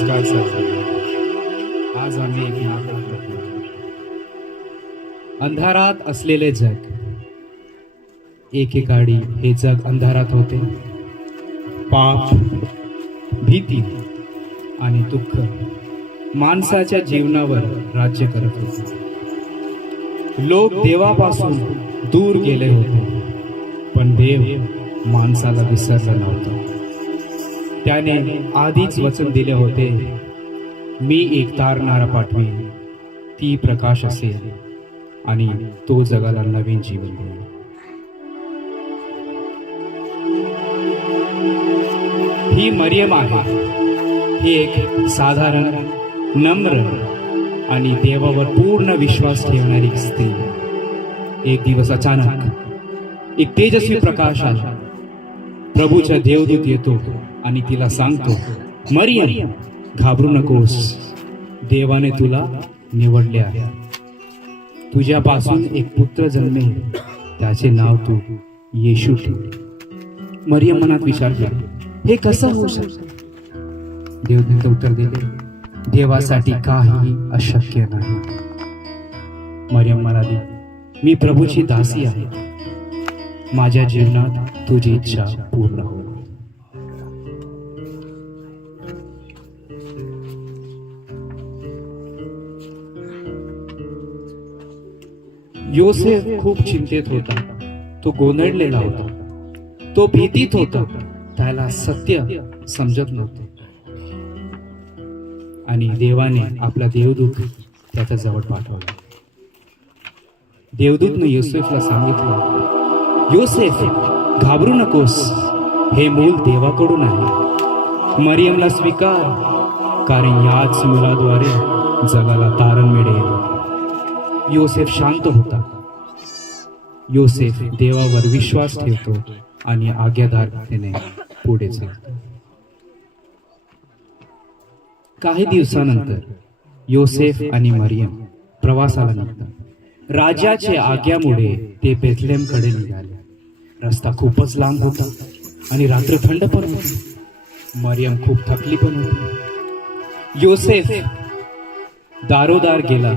नमस्कार सर्वांना. आज आम्ही एक नाटक करतो. अंधारात असलेले जग. एकेकाळी हे जग अंधारात होते. पाप, भीती आणि दुःख माणसाच्या जीवनावर राज्य करत होते. लोक देवापासून दूर गेले होते, पण देव माणसाला विसरला नव्हता. त्याने आधीच वचन दिले होते, मी एक तारणारा पाठवीन, ती प्रकाश असेल आणि तो जगाला नवीन जीवन देईल. ही मरियम आहे. ही एक साधारण, नम्र आणि देवावर पूर्ण विश्वास ठेवणारी स्त्री. एक दिवस अचानक एक तेजस्वी प्रकाश आला. प्रभूचा देवदूत येतो आणि तिला सांगतो, मरियम, घाबरू नकोस, देवाने तुला निवडले आहे. तुझ्यापासून एक पुत्र जन्मेल, त्याचे नाव तू येशू ठेव. मरियम मनात विचार केला, हे कसं होऊ शकतं? देवदूत उत्तर दिले, देवासाठी काही अशक्य नाही. मरियम म्हणाली, मी प्रभूची दासी आहे, माझ्या जीवनात तुझी इच्छा पूर्ण हो. योसेफ खूप चिंतेत होता. तो गोंधळलेला होता. तो भीतीत होता. त्याला सत्य समजत नव्हते. आणि देवाने आपला देवदूत त्याच्या जवळ पाठवला. देवदूतने योसेफला सांगितलं, योसेफ, घाबरू नकोस, हे मूल देवाकडून आहे. मरियमला स्वीकार, कारण याच मुलाद्वारे जगाला तारण मिळेल. योसेफ शांत होता. योसेफ देवावर विश्वास ठेवतो आणि आज्ञाधारतेने पुढे चालतो. काही दिवसानंतर योसेफ आणि मरियम प्रवासाला निघतात. राजाच्या आज्ञामुळे ते बेथलेहमकडे निघाले. रस्ता खूपच लांब होता आणि रात्र थंड पण होती. मरियम खूप थकली पण होती. योसेफ दारोदार गेला,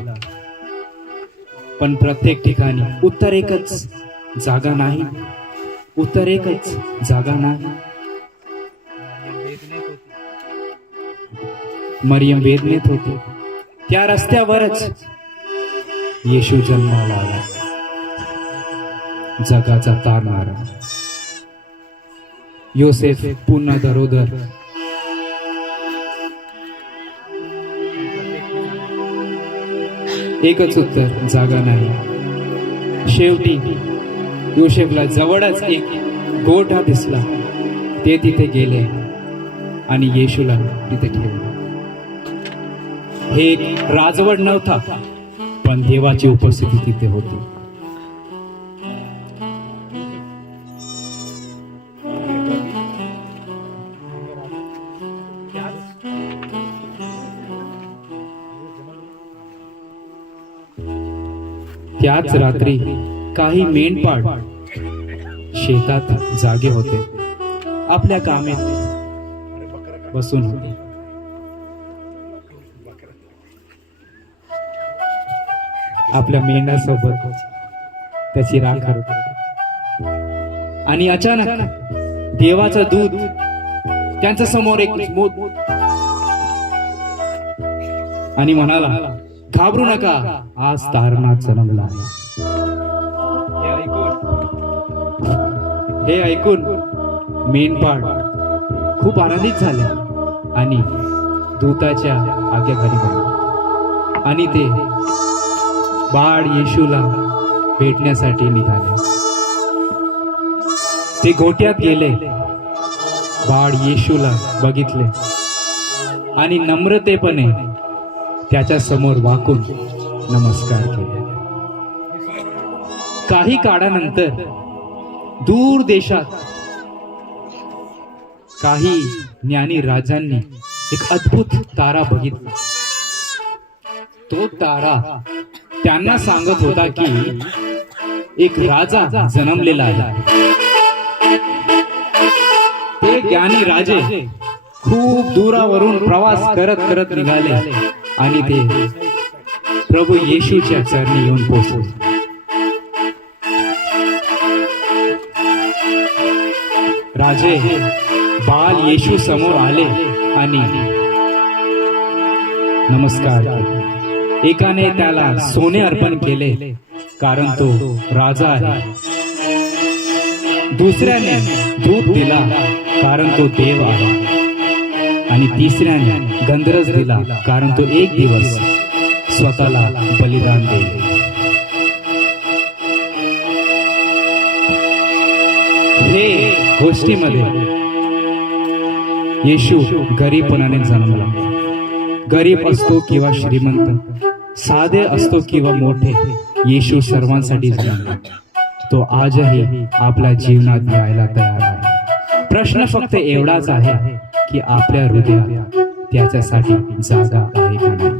पण प्रत्येक ठिकाणी उत्तर एकच, जागा नाही. उत्तर एकच, जागा नाही. मरियम वेदनेत होती. त्या रस्त्यावरच येशू जन्माला आला, जगाचा तारणारा. योसेफ पुन्हा दरोदर एकच उत्तर, जागा नाही. शेवटी योसेफला जवळच एक गोठा दिसला. ते तिथे गेले आणि येशूला तिथे ठेवले. हे एक राजवट नव्हता, पण देवाची उपस्थिती तिथे होती. त्याच रात्री काही मेंढपाळ शेतात जागे होते. आपल्या कामेत बसून होते. आपल्या मेंढ्यासोबत त्याची राखण होती. आणि अचानक देवाचं दूत त्यांच्या समोर एक आणि म्हणाला, घाबरू नका, आज तारणात जन्मला आहे. हे ऐकून मेंढपाळ खूप आनंदित झाले आणि दूताच्या आज्ञाकारी बनले आणि ते बाळ येशूला भेटण्यासाठी निघाले. ते गोठ्यात गेले, बाळ येशूला बघितले आणि नम्रतेपणे त्याच्या समोर वाकून नमस्कार केले. काही काळानंतर दूर देशात काही ज्ञानी राजांनी एक अद्भुत तारा बघितला. तो तारा त्यांना सांगत होता की एक राजा जन्मलेला आहे. ते ज्ञानी राजे खूप दूरावरून प्रवास करत करत निघाले आणि ते प्रभू येशूच्या चरणी येऊन पोहोचले. राजे बाल येशू समोर आले आणि नमस्कार. एकाने त्याला सोने अर्पण केले कारण तो राजा आहे. दुसऱ्याने दूध दिला कारण तो देव आहे. आणि तिसऱ्याने गंधरस दिला कारण तो एक दिवस स्वतःला बलिदान देईल. हे गोष्टीमध्ये येशू गरीबपणाने जन्मला. गरीब असतो किंवा श्रीमंत, साधे असतो किंवा मोठे, येशू सर्वांसाठी जन्मला. तो आजही आपल्या जीवनात यायला तयार आहे. प्रश्न फक्त एवढाच आहे की आपल्या हृदयात त्याच्यासाठी जागा आहे का नाही.